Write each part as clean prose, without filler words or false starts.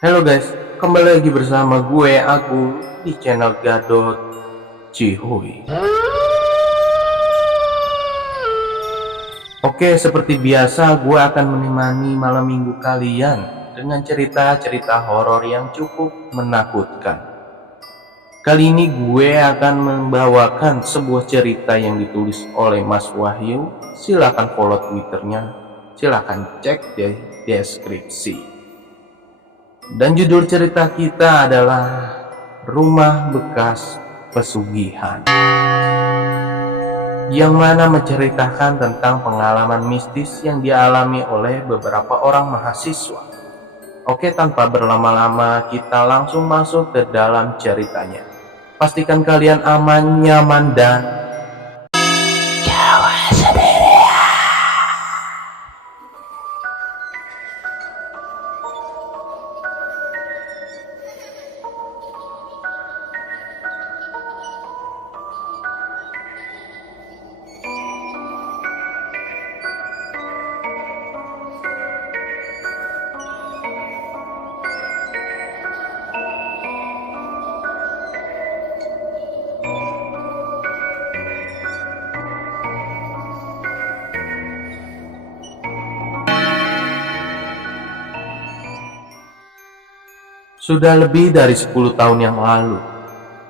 Halo guys, kembali lagi bersama gue Agung di channel Gadot Cihuy. Oke, seperti biasa gue akan menemani malam minggu kalian dengan cerita-cerita horor yang cukup menakutkan. Kali ini gue akan membawakan sebuah cerita yang ditulis oleh Mas Wahyu. Silahkan follow Twitternya, silahkan cek di deskripsi. Dan judul cerita kita adalah Rumah Bekas Pesugihan, yang mana menceritakan tentang pengalaman mistis yang dialami oleh beberapa orang mahasiswa. Oke, tanpa berlama-lama kita langsung masuk ke dalam ceritanya. Pastikan kalian aman, nyaman, dan sudah lebih dari 10 tahun yang lalu,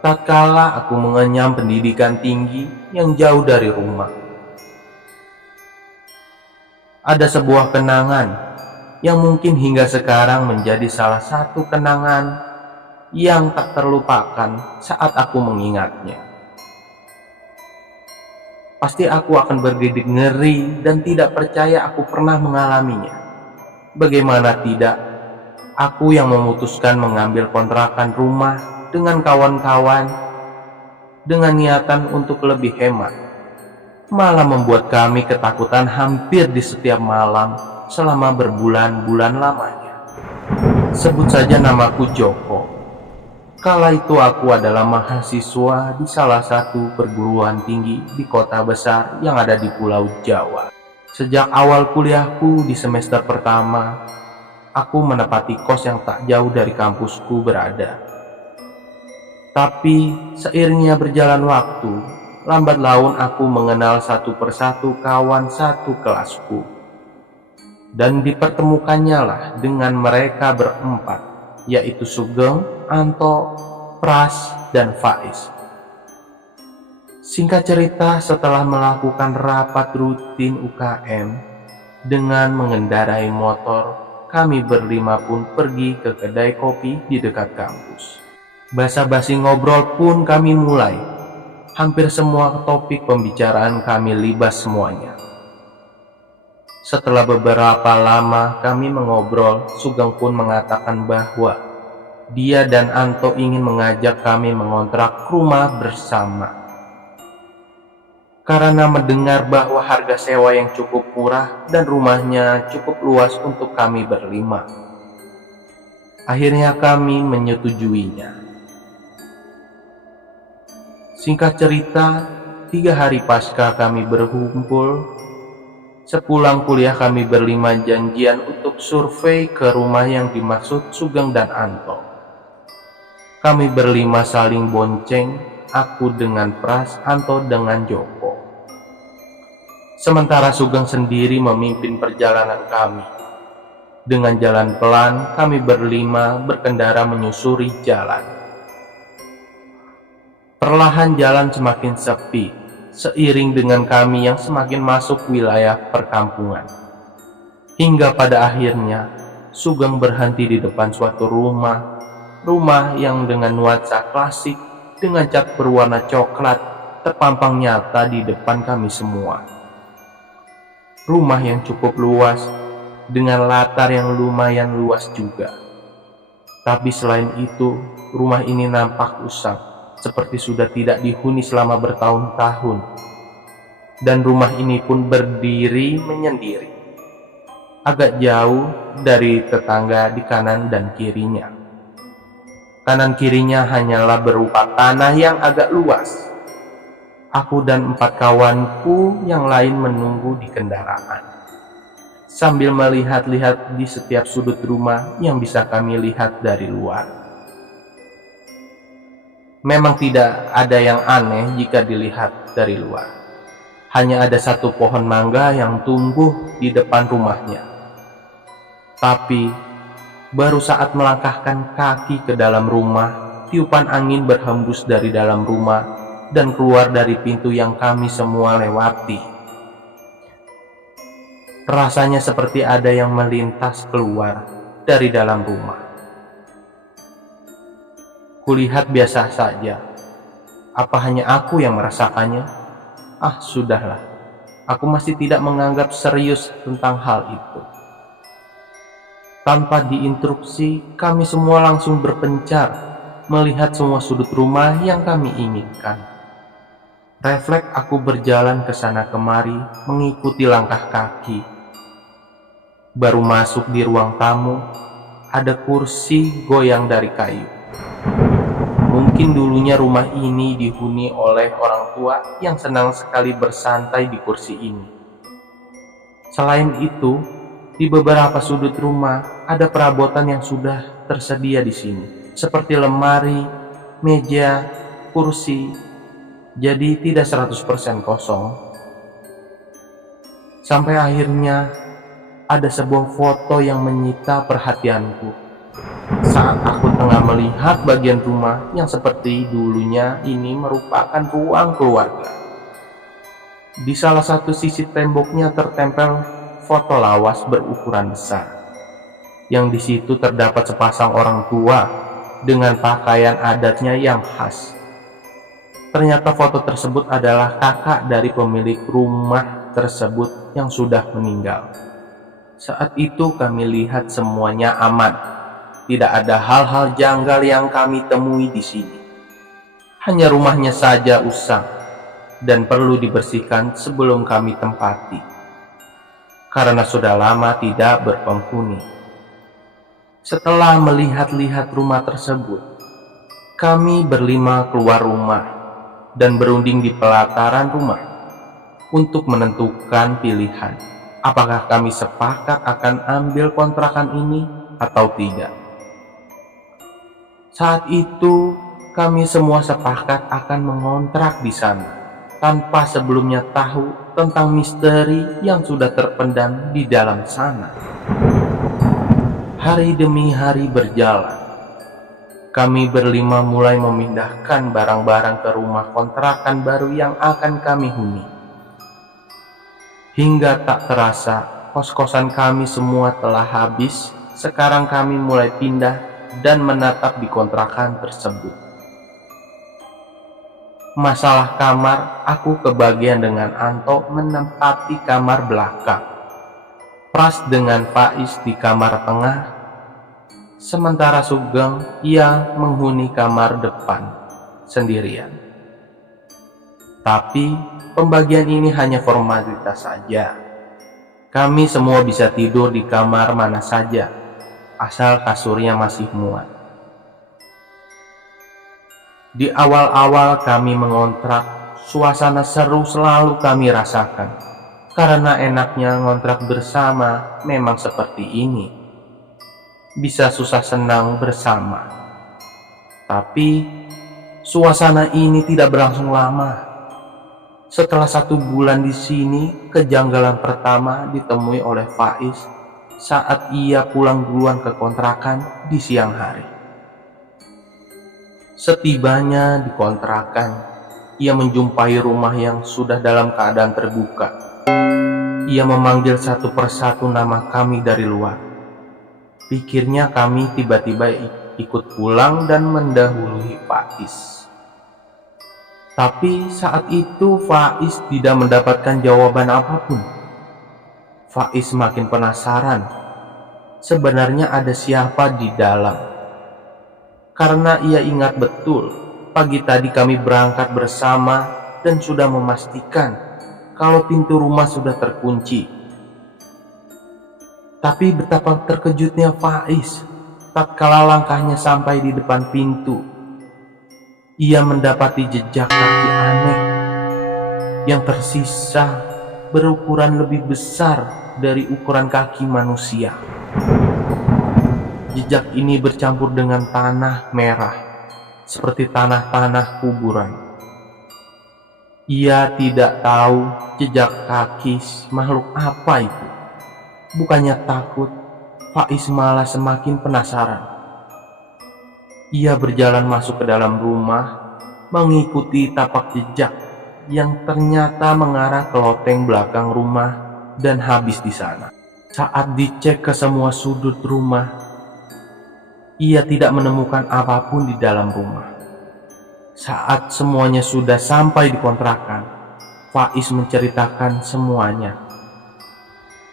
tatkala aku mengenyam pendidikan tinggi yang jauh dari rumah. Ada sebuah kenangan yang mungkin hingga sekarang menjadi salah satu kenangan yang tak terlupakan saat aku mengingatnya. Pasti aku akan bergidik ngeri dan tidak percaya aku pernah mengalaminya. Bagaimana tidak, aku yang memutuskan mengambil kontrakan rumah dengan kawan-kawan dengan niatan untuk lebih hemat, malah membuat kami ketakutan hampir di setiap malam selama berbulan-bulan lamanya. Sebut saja namaku Joko. Kala itu aku adalah mahasiswa di salah satu perguruan tinggi di kota besar yang ada di Pulau Jawa. Sejak awal kuliahku di semester pertama, aku menempati kos yang tak jauh dari kampusku berada. Tapi seiringnya berjalan waktu, lambat laun aku mengenal satu persatu kawan satu kelasku. Dan dipertemukannya lah dengan mereka berempat, yaitu Sugeng, Anto, Pras, dan Faiz. Singkat cerita, setelah melakukan rapat rutin UKM dengan mengendarai motor, kami berlima pun pergi ke kedai kopi di dekat kampus. Basa-basi ngobrol pun kami mulai. Hampir semua topik pembicaraan kami libas semuanya. Setelah beberapa lama kami mengobrol, Sugeng pun mengatakan bahwa dia dan Anto ingin mengajak kami mengontrak rumah bersama. Karena mendengar bahwa harga sewa yang cukup murah dan rumahnya cukup luas untuk kami berlima. Akhirnya kami menyetujuinya. Singkat cerita, 3 hari pasca kami berkumpul, sepulang kuliah kami berlima janjian untuk survei ke rumah yang dimaksud Sugeng dan Anto. Kami berlima saling bonceng, aku dengan Pras, Anto dengan Joko. Sementara Sugeng sendiri memimpin perjalanan kami. Dengan jalan pelan, kami berlima berkendara menyusuri jalan. Perlahan jalan semakin sepi, seiring dengan kami yang semakin masuk wilayah perkampungan. Hingga pada akhirnya, Sugeng berhenti di depan suatu rumah yang dengan nuansa klasik dengan cat berwarna coklat terpampang nyata di depan kami semua. Rumah yang cukup luas dengan latar yang lumayan luas juga. Tapi selain itu, rumah ini nampak usang, seperti sudah tidak dihuni selama bertahun-tahun. Dan rumah ini pun berdiri menyendiri, agak jauh dari tetangga di kanan dan kirinya. Kanan kirinya hanyalah berupa tanah yang agak luas. Aku dan 4 kawanku yang lain menunggu di kendaraan. sambil melihat-lihat di setiap sudut rumah yang bisa kami lihat dari luar. Memang tidak ada yang aneh jika dilihat dari luar. Hanya ada satu pohon mangga yang tumbuh di depan rumahnya. Tapi baru saat melangkahkan kaki ke dalam rumah, tiupan angin berhembus dari dalam rumah dan keluar dari pintu yang kami semua lewati. Rasanya seperti ada yang melintas keluar dari dalam rumah. Kulihat biasa saja. Apa hanya aku yang merasakannya? Sudahlah. Aku masih tidak menganggap serius tentang hal itu. Tanpa diinstruksi, kami semua langsung berpencar melihat semua sudut rumah yang kami inginkan. Refleks aku berjalan ke sana kemari mengikuti langkah kaki. Baru masuk di ruang tamu, ada kursi goyang dari kayu. Mungkin dulunya rumah ini dihuni oleh orang tua yang senang sekali bersantai di kursi ini. Selain itu, di beberapa sudut rumah ada perabotan yang sudah tersedia di sini, seperti lemari, meja, kursi. Jadi tidak 100% kosong. Sampai akhirnya ada sebuah foto yang menyita perhatianku. Saat aku tengah melihat bagian rumah yang seperti dulunya ini merupakan ruang keluarga. Di salah satu sisi temboknya tertempel foto lawas berukuran besar. Yang di situ terdapat sepasang orang tua dengan pakaian adatnya yang khas. Ternyata foto tersebut adalah kakak dari pemilik rumah tersebut yang sudah meninggal. Saat itu kami lihat semuanya aman. Tidak ada hal-hal janggal yang kami temui di sini. Hanya rumahnya saja usang dan perlu dibersihkan sebelum kami tempati. Karena sudah lama tidak berpenghuni. Setelah melihat-lihat rumah tersebut, kami berlima keluar rumah dan berunding di pelataran rumah untuk menentukan pilihan apakah kami sepakat akan ambil kontrakan ini atau tidak. Saat itu kami semua sepakat akan mengontrak di sana tanpa sebelumnya tahu tentang misteri yang sudah terpendam di dalam sana. Hari demi hari berjalan. Kami berlima mulai memindahkan barang-barang ke rumah kontrakan baru yang akan kami huni. Hingga tak terasa, kos-kosan kami semua telah habis. Sekarang kami mulai pindah dan menatap di kontrakan tersebut. Masalah kamar, aku kebagian dengan Anto menempati kamar belakang. Pras dengan Faiz di kamar tengah. Sementara Sugeng, ia menghuni kamar depan sendirian. Tapi pembagian ini hanya formalitas saja. Kami semua bisa tidur di kamar mana saja, asal kasurnya masih muat. Di awal-awal kami mengontrak, suasana seru selalu kami rasakan. Karena enaknya ngontrak bersama memang seperti ini. Bisa susah senang bersama. Tapi suasana ini tidak berlangsung lama. Setelah 1 bulan di sini, kejanggalan pertama ditemui oleh Faiz saat ia pulang duluan ke kontrakan di siang hari. Setibanya di kontrakan, ia menjumpai rumah yang sudah dalam keadaan terbuka. Ia memanggil satu persatu nama kami dari luar. Pikirnya kami tiba-tiba ikut pulang dan mendahului Faiz. Tapi saat itu Faiz tidak mendapatkan jawaban apapun. Faiz makin penasaran. Sebenarnya ada siapa di dalam? Karena ia ingat betul, pagi tadi kami berangkat bersama dan sudah memastikan kalau pintu rumah sudah terkunci. Tapi betapa terkejutnya Faiz tatkala langkahnya sampai di depan pintu. Ia mendapati jejak kaki aneh yang tersisa berukuran lebih besar dari ukuran kaki manusia. Jejak ini bercampur dengan tanah merah, seperti tanah-tanah kuburan. Ia tidak tahu jejak kaki makhluk apa itu. Bukannya takut, Faiz malah semakin penasaran. Ia berjalan masuk ke dalam rumah, mengikuti tapak jejak yang ternyata mengarah ke loteng belakang rumah dan habis di sana. Saat dicek ke semua sudut rumah, ia tidak menemukan apapun di dalam rumah. Saat semuanya sudah sampai di kontrakan, Faiz menceritakan semuanya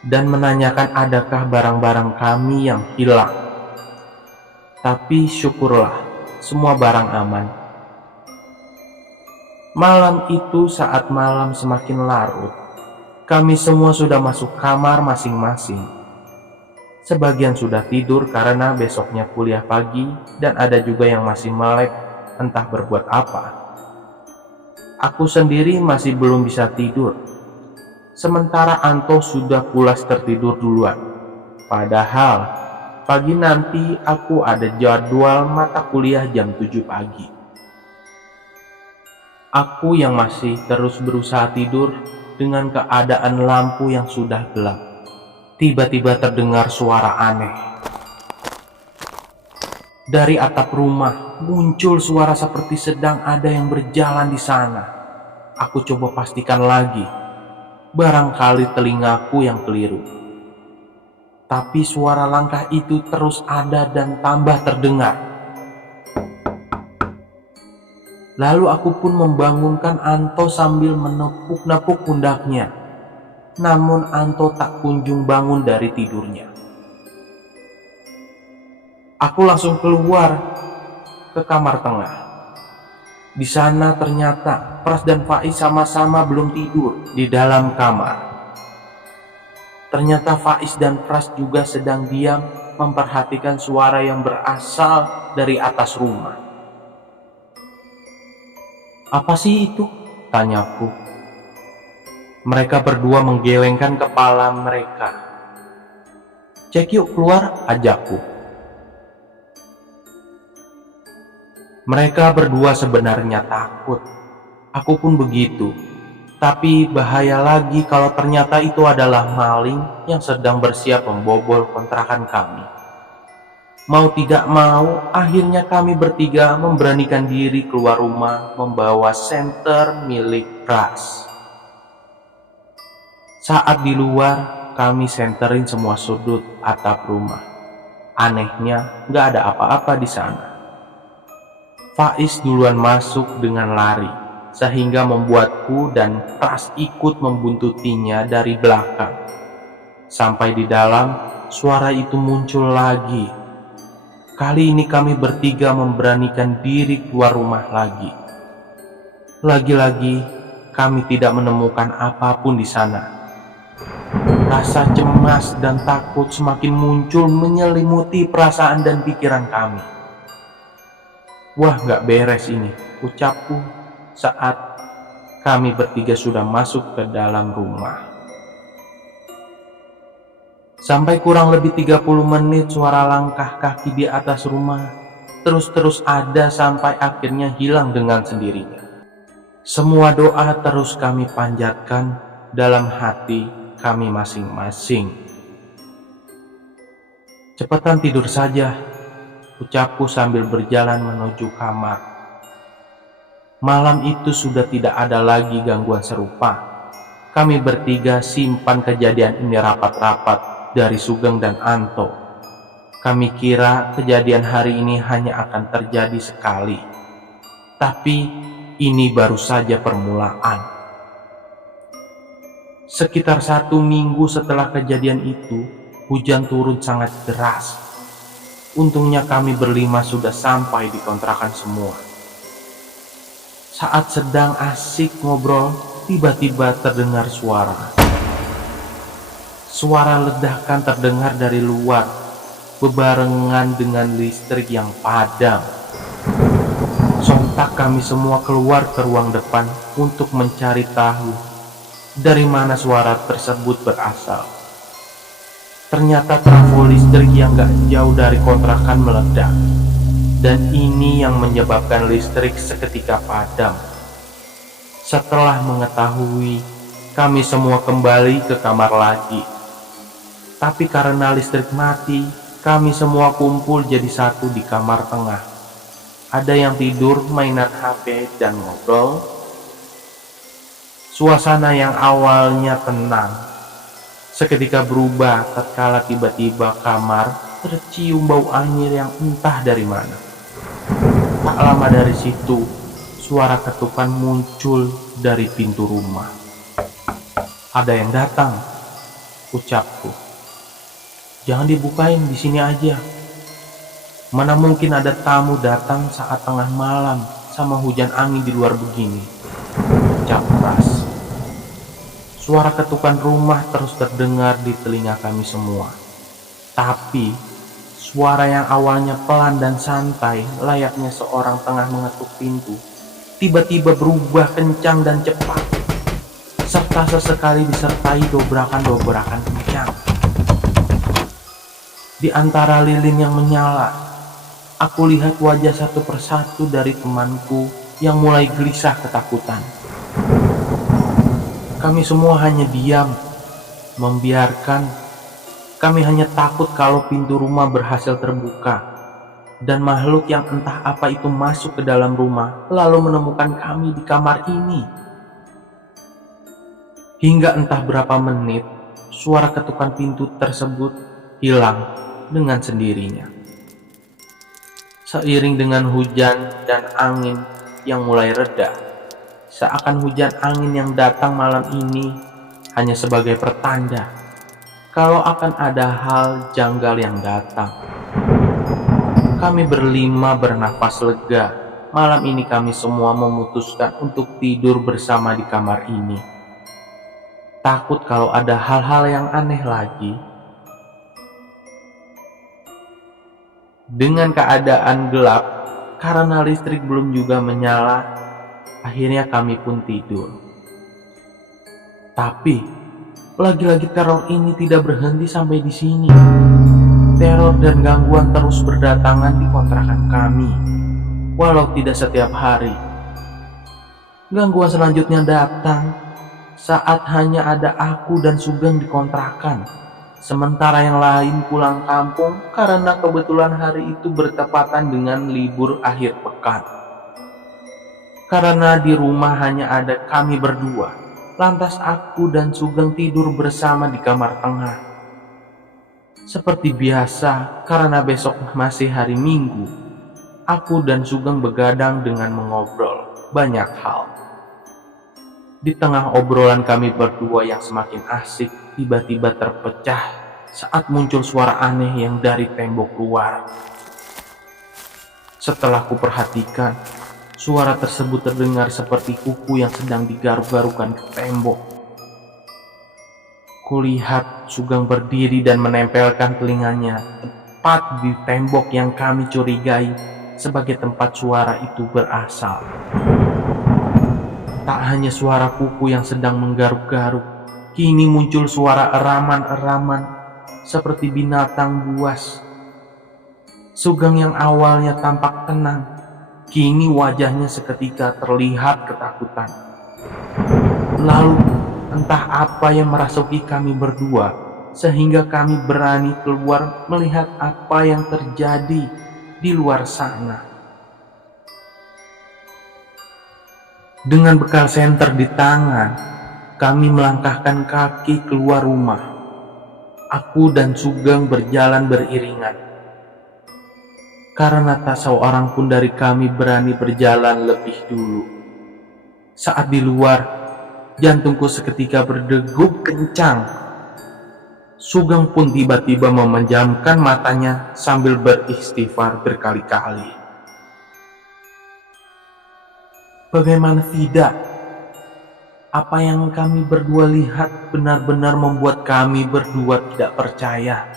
dan menanyakan adakah barang-barang kami yang hilang. Tapi syukurlah, semua barang aman. Malam itu saat malam semakin larut, kami semua sudah masuk kamar masing-masing. Sebagian sudah tidur karena besoknya kuliah pagi dan ada juga yang masih melek entah berbuat apa. Aku sendiri masih belum bisa tidur. Sementara Anto sudah pulas tertidur duluan. Padahal pagi nanti aku ada jadwal mata kuliah jam 7 pagi. Aku yang masih terus berusaha tidur dengan keadaan lampu yang sudah gelap. Tiba-tiba terdengar suara aneh. Dari atap rumah muncul suara seperti sedang ada yang berjalan di sana. Aku coba pastikan lagi. Barangkali telingaku yang keliru. Tapi suara langkah itu terus ada dan tambah terdengar. Lalu aku pun membangunkan Anto sambil menepuk-nepuk pundaknya. Namun Anto tak kunjung bangun dari tidurnya. Aku langsung keluar ke kamar tengah. Di sana ternyata Pras dan Faiz sama-sama belum tidur di dalam kamar. Ternyata Faiz dan Pras juga sedang diam memperhatikan suara yang berasal dari atas rumah. "Apa sih itu?" tanyaku. Mereka berdua menggelengkan kepala mereka. "Cek yuk keluar," ajakku. Mereka berdua sebenarnya takut. Aku pun begitu. Tapi bahaya lagi kalau ternyata itu adalah maling yang sedang bersiap membobol kontrakan kami. Mau tidak mau, akhirnya kami bertiga memberanikan diri keluar rumah membawa senter milik Pras. Saat di luar, kami senterin semua sudut atap rumah. Anehnya, gak ada apa-apa di sana. Faiz duluan masuk dengan lari, sehingga membuatku dan Pras ikut membuntutinya dari belakang. Sampai di dalam, suara itu muncul lagi. Kali ini kami bertiga memberanikan diri keluar rumah lagi. Lagi-lagi, kami tidak menemukan apapun di sana. Rasa cemas dan takut semakin muncul menyelimuti perasaan dan pikiran kami. "Wah, gak beres ini," ucapku saat kami bertiga sudah masuk ke dalam rumah. Sampai kurang lebih 30 menit suara langkah kaki di atas rumah terus ada sampai akhirnya hilang dengan sendirinya. Semua doa terus kami panjatkan dalam hati kami masing-masing. "Cepetan tidur saja," ucapku sambil berjalan menuju kamar. Malam itu sudah tidak ada lagi gangguan serupa. Kami bertiga simpan kejadian ini rapat-rapat dari Sugeng dan Anto. Kami kira kejadian hari ini hanya akan terjadi sekali. Tapi ini baru saja permulaan. Sekitar 1 minggu setelah kejadian itu, hujan turun sangat deras. Untungnya kami berlima sudah sampai di kontrakan semua. Saat sedang asik ngobrol, tiba-tiba terdengar suara. Suara ledakan terdengar dari luar, bebarengan dengan listrik yang padam. Sontak kami semua keluar ke ruang depan untuk mencari tahu Dari mana suara tersebut berasal? Ternyata trafo listrik yang gak jauh dari kontrakan meledak. Dan ini yang menyebabkan listrik seketika padam. Setelah mengetahui, kami semua kembali ke kamar lagi. Tapi karena listrik mati, kami semua kumpul jadi satu di kamar tengah. Ada yang tidur, mainan HP, dan ngobrol. Suasana yang awalnya tenang seketika berubah tatkala tiba-tiba kamar tercium bau anyir yang entah dari mana. Tak lama dari situ, suara ketukan muncul dari pintu rumah. "Ada yang datang," ucapku. "Jangan dibukain, di sini aja. Mana mungkin ada tamu datang saat tengah malam sama hujan angin di luar begini," ucap keras. Suara ketukan rumah terus terdengar di telinga kami semua. Tapi, suara yang awalnya pelan dan santai layaknya seorang tengah mengetuk pintu, tiba-tiba berubah kencang dan cepat, serta sesekali disertai dobrakan-dobrakan kencang. Di antara lilin yang menyala, aku lihat wajah satu persatu dari temanku yang mulai gelisah ketakutan. Kami semua hanya diam, membiarkan. Kami hanya takut kalau pintu rumah berhasil terbuka, dan makhluk yang entah apa itu masuk ke dalam rumah, lalu menemukan kami di kamar ini. Hingga entah berapa menit, suara ketukan pintu tersebut hilang dengan sendirinya. Seiring dengan hujan dan angin yang mulai reda, seakan hujan angin yang datang malam ini hanya sebagai pertanda kalau akan ada hal janggal yang datang. Kami berlima bernafas lega. Malam ini kami semua memutuskan untuk tidur bersama di kamar ini. Takut kalau ada hal-hal yang aneh lagi. Dengan keadaan gelap, karena listrik belum juga menyala, akhirnya kami pun tidur. Tapi, lagi-lagi teror ini tidak berhenti sampai di sini. Teror dan gangguan terus berdatangan di kontrakan kami, walau tidak setiap hari. Gangguan selanjutnya datang saat hanya ada aku dan Sugeng di kontrakan, sementara yang lain pulang kampung karena kebetulan hari itu bertepatan dengan libur akhir pekan. Karena di rumah hanya ada kami berdua, lantas aku dan Sugeng tidur bersama di kamar tengah. Seperti biasa, karena besok masih hari Minggu, aku dan Sugeng begadang dengan mengobrol banyak hal. Di tengah obrolan kami berdua yang semakin asik, tiba-tiba terpecah saat muncul suara aneh yang dari tembok luar. Setelah kuperhatikan, suara tersebut terdengar seperti kuku yang sedang digaruk-garukan ke tembok. Kulihat Sugeng berdiri dan menempelkan telinganya tepat di tembok yang kami curigai sebagai tempat suara itu berasal. Tak hanya suara kuku yang sedang menggaruk-garuk, kini muncul suara eraman-eraman seperti binatang buas. Sugeng yang awalnya tampak tenang, kini wajahnya seketika terlihat ketakutan. Lalu entah apa yang merasuki kami berdua, sehingga kami berani keluar melihat apa yang terjadi di luar sana. Dengan bekal senter di tangan, kami melangkahkan kaki keluar rumah. Aku dan Sugeng berjalan beriringan, karena tak seorang pun dari kami berani berjalan lebih dulu. Saat di luar, jantungku seketika berdegup kencang. Sugeng pun tiba-tiba memejamkan matanya sambil beristighfar berkali-kali. Bagaimana tidak? Apa yang kami berdua lihat benar-benar membuat kami berdua tidak percaya.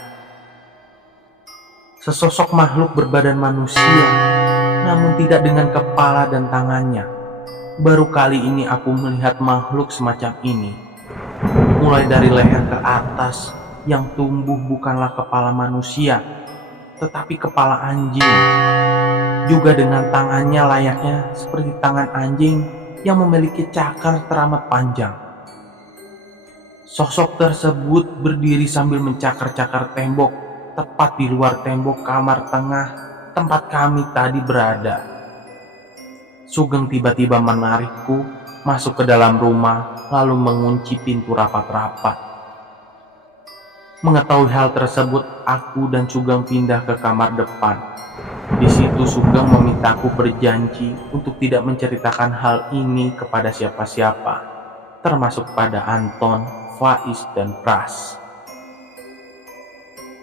Sesosok makhluk berbadan manusia, namun tidak dengan kepala dan tangannya. Baru kali ini aku melihat makhluk semacam ini. mulai dari leher ke atas. Yang tumbuh bukanlah kepala manusia, tetapi kepala anjing, juga dengan tangannya layaknya seperti tangan anjing yang memiliki cakar teramat panjang. Sosok tersebut berdiri sambil mencakar-cakar tembok tepat di luar tembok kamar tengah tempat kami tadi berada. Sugeng tiba-tiba menarikku masuk ke dalam rumah lalu mengunci pintu rapat-rapat. Mengetahui hal tersebut, aku dan Sugeng pindah ke kamar depan. Di situ Sugeng memintaku berjanji untuk tidak menceritakan hal ini kepada siapa-siapa, termasuk pada Anton, Faiz, dan Pras.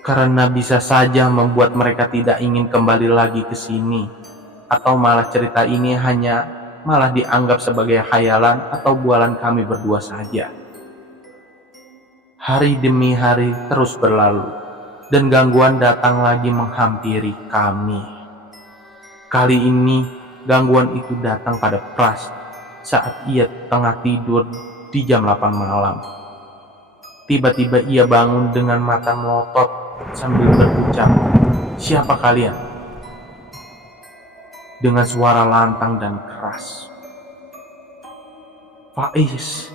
Karena bisa saja membuat mereka tidak ingin kembali lagi ke sini, atau malah cerita ini malah dianggap sebagai khayalan atau bualan kami berdua saja. Hari demi hari terus berlalu, dan gangguan datang lagi menghampiri kami. Kali ini, gangguan itu datang pada Pras saat ia tengah tidur di jam 8 malam. Tiba-tiba ia bangun dengan mata melotot sambil berucap, "Siapa kalian?" Dengan suara lantang dan keras. Faiz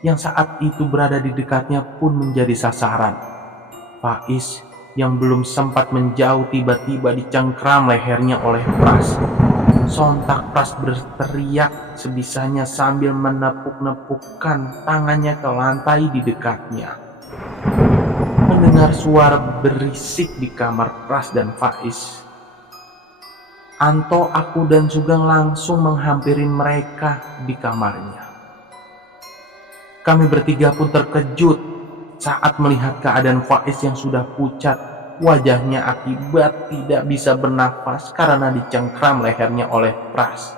yang saat itu berada di dekatnya pun menjadi sasaran. Faiz yang belum sempat menjauh tiba-tiba dicengkram lehernya oleh Pras. Sontak Pras berteriak sebisanya sambil menepuk-nepukkan tangannya ke lantai di dekatnya. Mendengar suara berisik di kamar Pras dan Faiz, Anto, aku dan Sugeng langsung menghampiri mereka di kamarnya. Kami bertiga pun terkejut saat melihat keadaan Faiz yang sudah pucat wajahnya akibat tidak bisa bernafas karena dicengkram lehernya oleh Pras.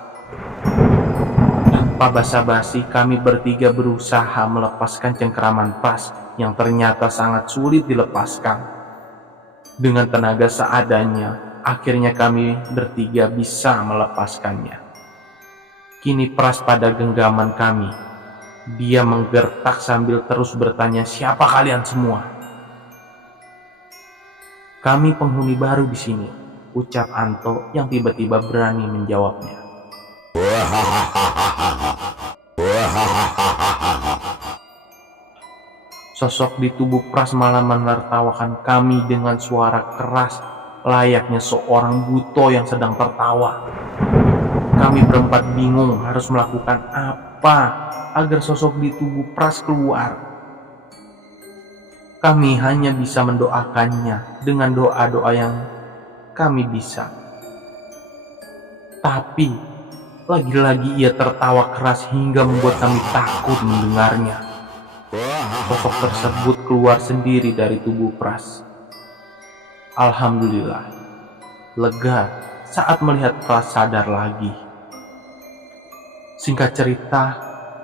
Tanpa basa-basi, kami bertiga berusaha melepaskan cengkraman Pras yang ternyata sangat sulit dilepaskan. Dengan tenaga seadanya, akhirnya kami bertiga bisa melepaskannya. Kini Pras pada genggaman kami. Dia menggertak sambil terus bertanya, "Siapa kalian semua?" "Kami penghuni baru di sini," ucap Anto yang tiba-tiba berani menjawabnya. Sosok di tubuh Pras malah menertawakan kami dengan suara keras layaknya seorang buto yang sedang tertawa. Kami berempat bingung harus melakukan apa agar sosok di tubuh Pras keluar. Kami hanya bisa mendoakannya dengan doa-doa yang kami bisa. Tapi lagi-lagi ia tertawa keras hingga membuat kami takut mendengarnya. Sosok tersebut keluar sendiri dari tubuh Pras. Alhamdulillah, lega saat melihat Pras sadar lagi. Singkat cerita,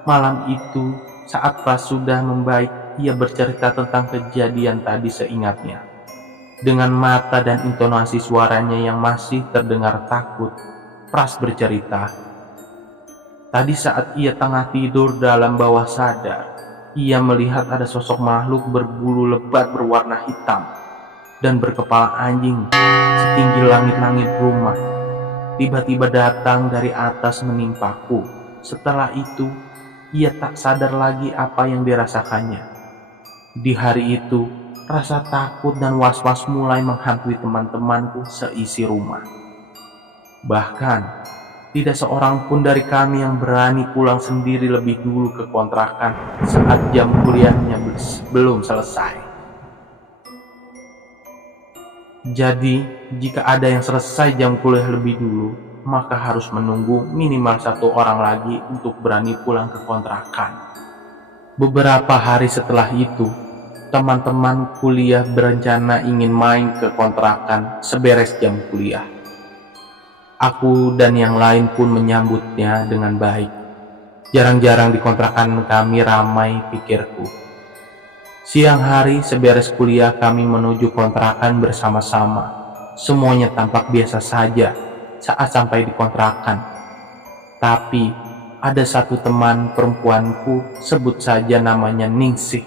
malam itu saat Pras sudah membaik, ia bercerita tentang kejadian tadi seingatnya. Dengan mata dan intonasi suaranya yang masih terdengar takut, Pras bercerita, tadi saat ia tengah tidur dalam bawah sadar, ia melihat ada sosok makhluk berbulu lebat berwarna hitam dan berkepala anjing setinggi langit-langit rumah. Tiba-tiba datang dari atas menimpaku. Setelah itu, ia tak sadar lagi apa yang dirasakannya. Di hari itu, rasa takut dan was-was mulai menghantui teman-temanku seisi rumah. Bahkan, tidak seorang pun dari kami yang berani pulang sendiri lebih dulu ke kontrakan saat jam kuliahnya belum selesai. Jadi, jika ada yang selesai jam kuliah lebih dulu, maka harus menunggu minimal 1 orang lagi untuk berani pulang ke kontrakan. Beberapa hari setelah itu, teman-teman kuliah berencana ingin main ke kontrakan seberes jam kuliah. Aku dan yang lain pun menyambutnya dengan baik. Jarang-jarang di kontrakan kami ramai, pikirku. Siang hari seberes kuliah kami menuju kontrakan bersama-sama. Semuanya tampak biasa saja saat sampai di kontrakan. Tapi ada satu teman perempuanku, sebut saja namanya Ningsih.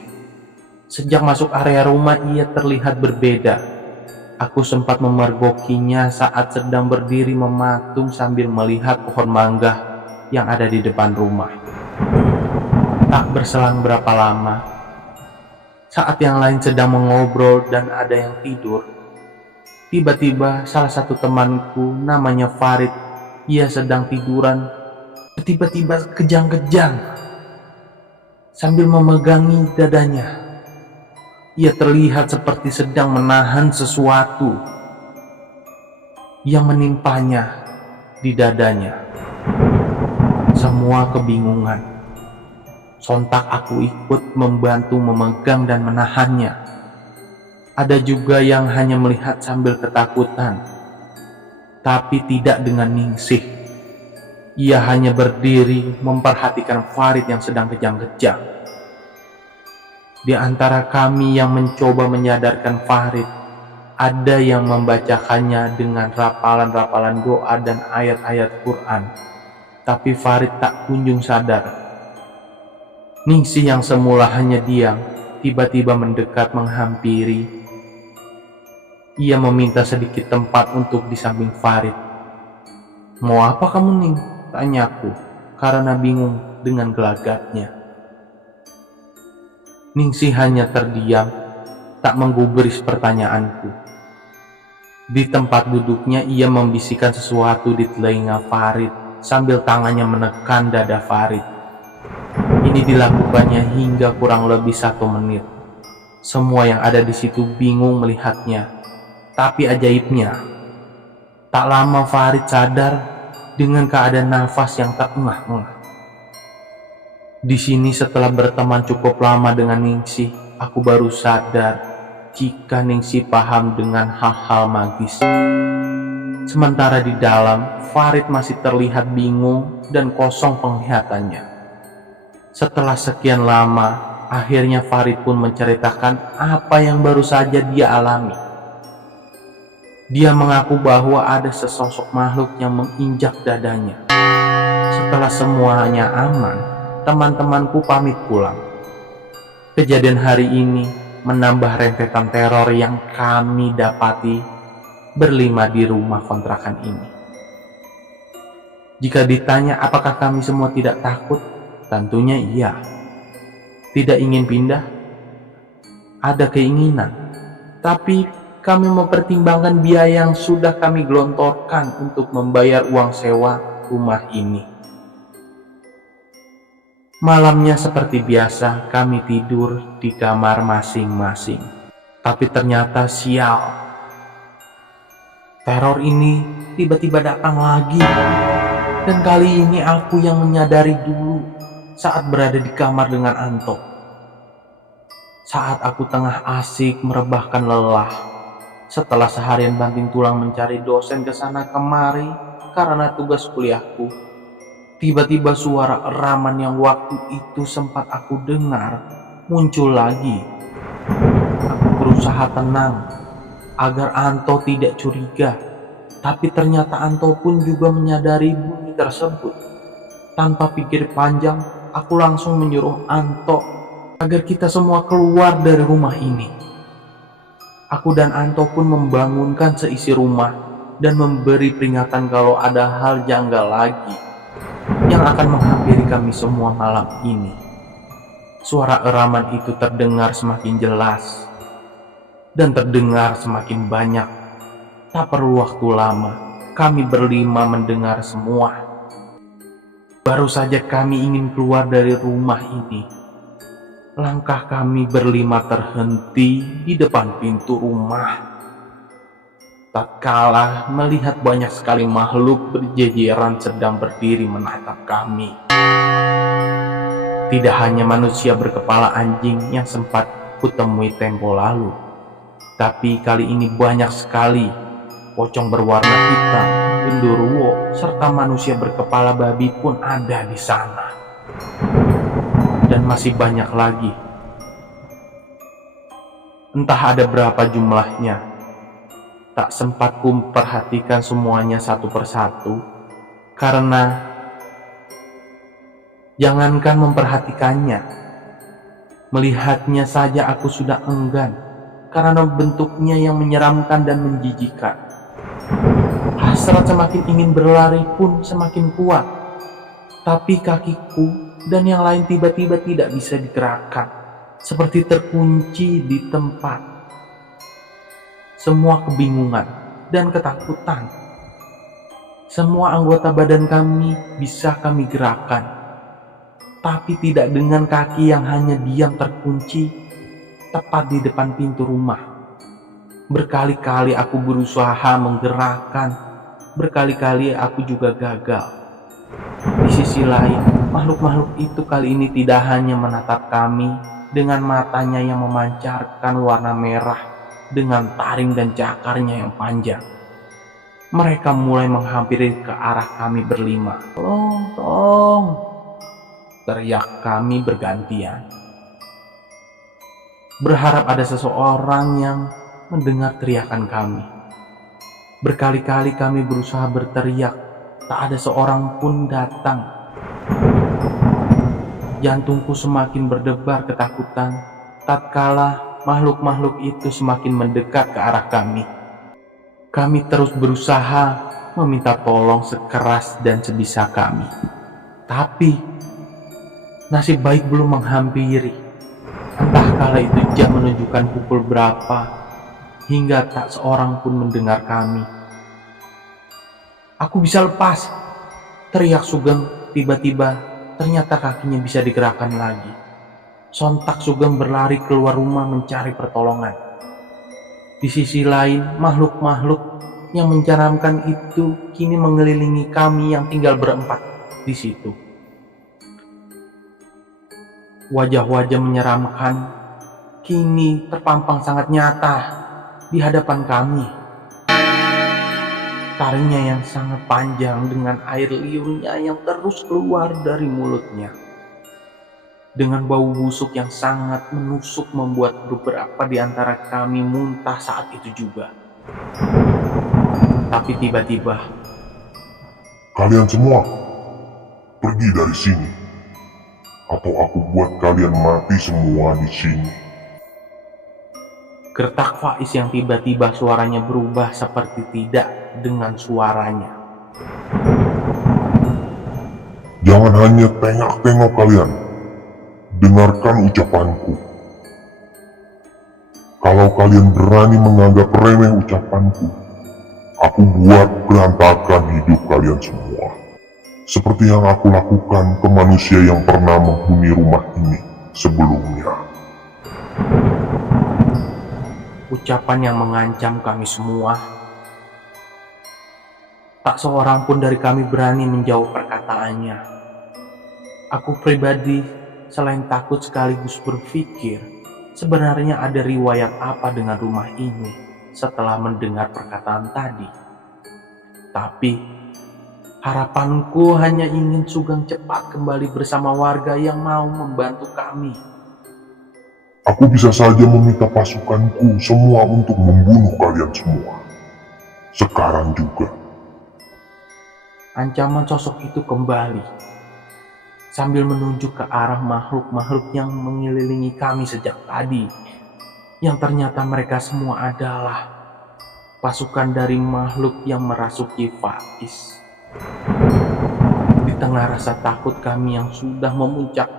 Sejak masuk area rumah ia terlihat berbeda. Aku sempat memergokinya saat sedang berdiri mematung sambil melihat pohon mangga yang ada di depan rumah. Tak berselang berapa lama, saat yang lain sedang mengobrol dan ada yang tidur, tiba-tiba salah satu temanku namanya Farid, ia sedang tiduran, tiba-tiba kejang-kejang sambil memegangi dadanya. Ia terlihat seperti sedang menahan sesuatu yang menimpanya di dadanya. Semua kebingungan. Sontak aku ikut membantu memegang dan menahannya. Ada juga yang hanya melihat sambil ketakutan, tapi tidak dengan ningsih. Ia hanya berdiri memperhatikan Farid yang sedang kejang-kejang. Di antara kami yang mencoba menyadarkan Farid, ada yang membacakannya dengan rapalan-rapalan doa dan ayat-ayat Quran. Tapi Farid tak kunjung sadar. Ningsih yang semula hanya diam, tiba-tiba mendekat menghampiri. Ia meminta sedikit tempat untuk di samping Farid. "Mau apa kamu, Ning?" tanyaku, karena bingung dengan gelagatnya. Ningsih hanya terdiam, tak menggubris pertanyaanku. Di tempat duduknya ia membisikkan sesuatu di telinga Farid sambil tangannya menekan dada Farid. Ini dilakukannya hingga kurang lebih 1 menit. Semua yang ada di situ bingung melihatnya. Tapi ajaibnya, tak lama Farid sadar dengan keadaan nafas yang tak engah-engah. Di sini setelah berteman cukup lama dengan Ningsih, aku baru sadar jika Ningsih paham dengan hal-hal magis. Sementara di dalam, Farid masih terlihat bingung dan kosong penglihatannya. Setelah sekian lama, akhirnya Farid pun menceritakan apa yang baru saja dia alami. Dia mengaku bahwa ada sesosok makhluk yang menginjak dadanya. Setelah semuanya aman, teman-temanku pamit pulang. Kejadian hari ini menambah rentetan teror yang kami dapati berlima di rumah kontrakan ini. Jika ditanya apakah kami semua tidak takut, tentunya iya. Tidak ingin pindah? Ada keinginan, tapi kami mempertimbangkan biaya yang sudah kami gelontorkan untuk membayar uang sewa rumah ini. Malamnya seperti biasa kami tidur di kamar masing-masing. Tapi ternyata sial. Teror ini tiba-tiba datang lagi. Dan kali ini aku yang menyadari dulu saat berada di kamar dengan Anto. Saat aku tengah asik merebahkan lelah, setelah seharian banting tulang mencari dosen ke sana kemari karena tugas kuliahku, tiba-tiba suara eraman yang waktu itu sempat aku dengar muncul lagi. Aku berusaha tenang agar Anto tidak curiga, tapi ternyata Anto pun juga menyadari bunyi tersebut. Tanpa pikir panjang, aku langsung menyuruh Anto agar kita semua keluar dari rumah ini. Aku dan Anto pun membangunkan seisi rumah dan memberi peringatan kalau ada hal janggal lagi yang akan menghampiri kami semua malam ini. Suara eraman itu terdengar semakin jelas dan terdengar semakin banyak. Tak perlu waktu lama, kami berlima mendengar semua. Baru saja kami ingin keluar dari rumah ini, langkah kami berlima terhenti di depan pintu rumah. Tatkala melihat banyak sekali makhluk berjejeran sedang berdiri menatap kami. Tidak hanya manusia berkepala anjing yang sempat kutemui tempo lalu, tapi kali ini banyak sekali pocong berwarna hitam, genderuwo, serta manusia berkepala babi pun ada di sana. Dan masih banyak lagi. Entah ada berapa jumlahnya. Tak sempat ku perhatikan semuanya satu persatu, karena jangankan memperhatikannya, Melihatnya saja aku sudah enggan karena bentuknya yang menyeramkan dan menjijikan. Hasrat semakin ingin berlari pun semakin kuat, tapi kakiku dan yang lain tiba-tiba tidak bisa digerakkan, seperti terkunci di tempat. Semua kebingungan dan ketakutan. Semua anggota badan kami bisa kami gerakkan, tapi tidak dengan kaki yang hanya diam terkunci tepat di depan pintu rumah. Berkali-kali aku berusaha menggerakkan, berkali-kali aku juga gagal. Di sisi lain, makhluk-makhluk itu kali ini tidak hanya menatap kami dengan matanya yang memancarkan warna merah dengan taring dan cakarnya yang panjang. Mereka mulai menghampiri ke arah kami berlima. "Tolong, tolong!" teriak kami bergantian. Berharap ada seseorang yang mendengar teriakan kami. Berkali-kali kami berusaha berteriak, tak ada seorang pun datang. Jantungku semakin berdebar ketakutan tatkala makhluk-makhluk itu semakin mendekat ke arah kami. Kami terus berusaha meminta tolong sekeras dan sebisa kami. Tapi nasib baik belum menghampiri. Entah kala itu jam menunjukkan pukul berapa, hingga tak seorang pun mendengar kami. "Aku bisa lepas!" teriak Sugeng. Tiba-tiba ternyata kakinya bisa digerakkan lagi. Sontak Sugeng berlari keluar rumah mencari pertolongan. Di sisi lain, makhluk-makhluk yang menyeramkan itu kini mengelilingi kami yang tinggal berempat di situ. Wajah-wajah menyeramkan kini terpampang sangat nyata di hadapan kami. Taringnya yang sangat panjang dengan air liurnya yang terus keluar dari mulutnya. Dengan bau busuk yang sangat menusuk membuat beberapa di antara kami muntah saat itu juga. Tapi tiba-tiba, "Kalian semua, pergi dari sini, atau aku buat kalian mati semua di sini." gertak Faiz yang tiba-tiba suaranya berubah seperti tidak dengan suaranya. "Jangan hanya tengok-tengok kalian, dengarkan ucapanku. Kalau kalian berani menganggap remeh ucapanku, aku buat berantakan hidup kalian semua. Seperti yang aku lakukan ke manusia yang pernah menghuni rumah ini sebelumnya." Ucapan yang mengancam kami semua. Tak seorang pun dari kami berani menjawab perkataannya. Aku pribadi selain takut sekaligus berpikir, sebenarnya ada riwayat apa dengan rumah ini setelah mendengar perkataan tadi. Tapi harapanku hanya ingin Sugeng cepat kembali bersama warga yang mau membantu kami. Aku bisa saja meminta pasukanku semua untuk membunuh kalian semua. Sekarang juga. Ancaman sosok itu kembali, sambil menunjuk ke arah makhluk-makhluk yang mengelilingi kami sejak tadi, yang ternyata mereka semua adalah pasukan dari makhluk yang merasuki Faiz. Di tengah rasa takut kami yang sudah memuncak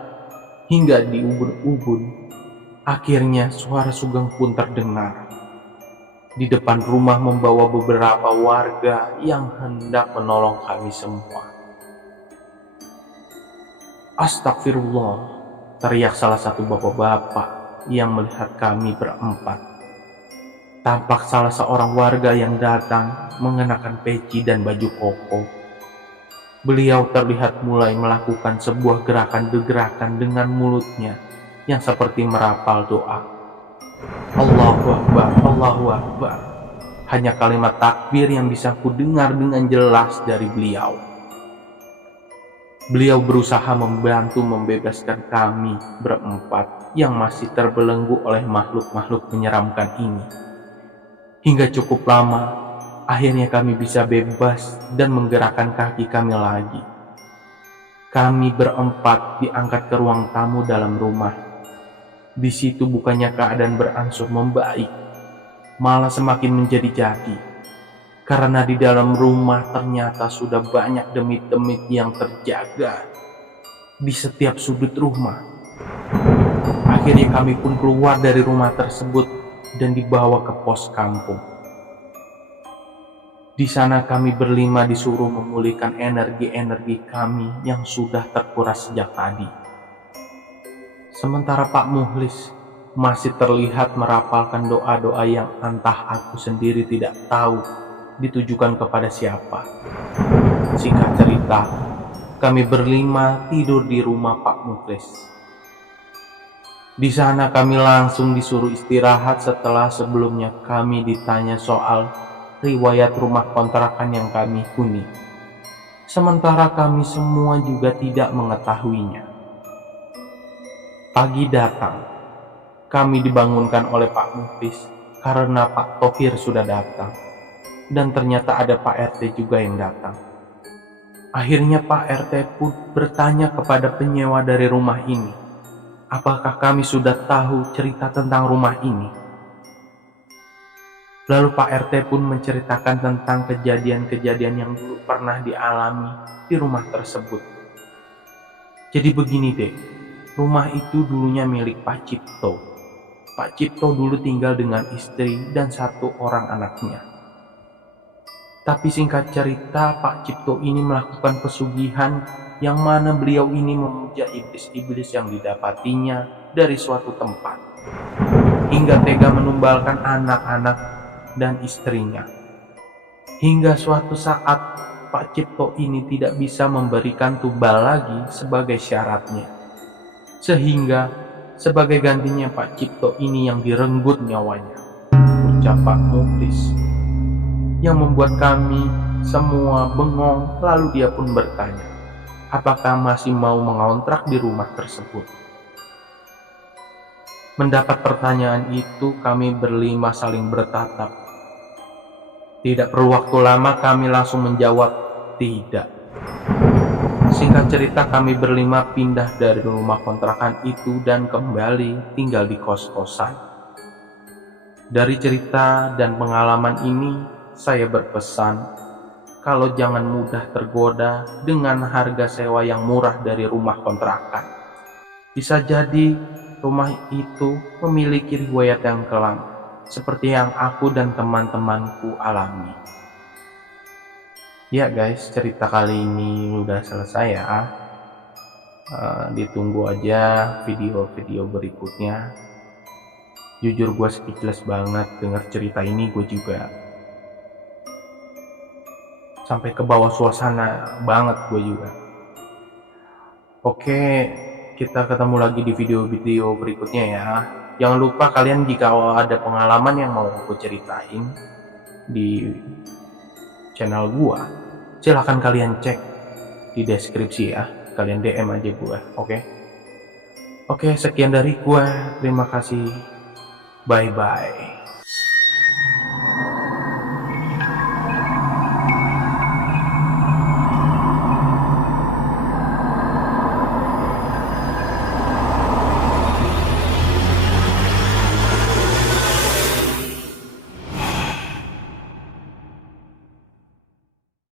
hingga di ubun-ubun, akhirnya suara Sugeng pun terdengar di depan rumah membawa beberapa warga yang hendak menolong kami semua. "Astagfirullah!" teriak salah satu bapak-bapak yang melihat kami berempat. Tampak salah seorang warga yang datang mengenakan peci dan baju koko. Beliau terlihat mulai melakukan sebuah gerakan-gerakan dengan mulutnya yang seperti merapal doa. "Allahu Akbar, Allahu Akbar." Hanya kalimat takbir yang bisa ku dengar dengan jelas dari beliau. Beliau berusaha membantu membebaskan kami berempat yang masih terbelenggu oleh makhluk-makhluk menyeramkan ini. Hingga cukup lama, akhirnya kami bisa bebas dan menggerakkan kaki kami lagi. Kami berempat diangkat ke ruang tamu dalam rumah. Di situ bukannya keadaan berangsur membaik, malah semakin menjadi-jadi. Karena di dalam rumah ternyata sudah banyak demit-demit yang terjaga di setiap sudut rumah. Akhirnya kami pun keluar dari rumah tersebut dan dibawa ke pos kampung. Di sana kami berlima disuruh memulihkan energi-energi kami yang sudah terkuras sejak tadi. Sementara Pak Muhlis masih terlihat merapalkan doa-doa yang entah aku sendiri tidak tahu ditujukan kepada siapa. Singkat cerita, kami berlima tidur di rumah Pak Muhlis. Di sana kami langsung disuruh istirahat setelah sebelumnya kami ditanya soal riwayat rumah kontrakan yang kami huni. Sementara kami semua juga tidak mengetahuinya. Pagi datang, kami dibangunkan oleh Pak Muhlis karena Pak Tohir sudah datang. Dan ternyata ada Pak RT juga yang datang. Akhirnya Pak RT pun bertanya kepada penyewa dari rumah ini, apakah kami sudah tahu cerita tentang rumah ini. Lalu Pak RT pun menceritakan tentang kejadian-kejadian yang dulu pernah dialami di rumah tersebut. Jadi begini deh, rumah itu dulunya milik Pak Cipto. Pak Cipto dulu tinggal dengan istri dan 1 orang anaknya. Tapi singkat cerita, Pak Cipto ini melakukan pesugihan yang mana beliau ini memuja iblis-iblis yang didapatinya dari suatu tempat. Hingga tega menumbalkan anak-anak dan istrinya. Hingga suatu saat Pak Cipto ini tidak bisa memberikan tumbal lagi sebagai syaratnya. Sehingga sebagai gantinya Pak Cipto ini yang direnggut nyawanya, ucap Pak Muhlis, yang membuat kami semua bengong. Lalu dia pun bertanya, apakah masih mau mengontrak di rumah tersebut. Mendapat pertanyaan itu, kami berlima saling bertatap. Tidak perlu waktu lama, kami langsung menjawab tidak. Singkat cerita, kami berlima pindah dari rumah kontrakan itu dan kembali tinggal di kos-kosan. Dari cerita dan pengalaman ini, saya berpesan kalau jangan mudah tergoda dengan harga sewa yang murah dari rumah kontrakan. Bisa jadi rumah itu memiliki riwayat yang kelam, seperti yang aku dan teman-temanku alami. Ya guys, cerita kali ini udah selesai ya. Ditunggu aja video-video berikutnya. Jujur gue speechless banget denger cerita ini, gue juga sampai ke bawah suasana banget gue juga. Oke, kita ketemu lagi di video-video berikutnya ya. Jangan lupa kalian jika ada pengalaman yang mau aku ceritain di channel gua, silahkan kalian cek di deskripsi ya. Kalian DM aja gua, oke? Sekian dari gua. Terima kasih. Bye-bye.